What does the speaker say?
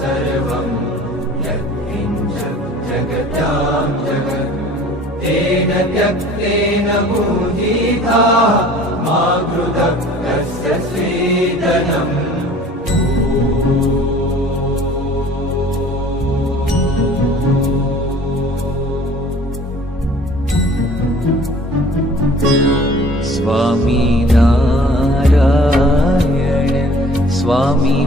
सर्वं यत्किञ्चित् जगत्यां जगत् तेन त्यक्तेन मोहिता मा कृतं तस्य स्वेदनम्। स्वामी नारायण स्वामी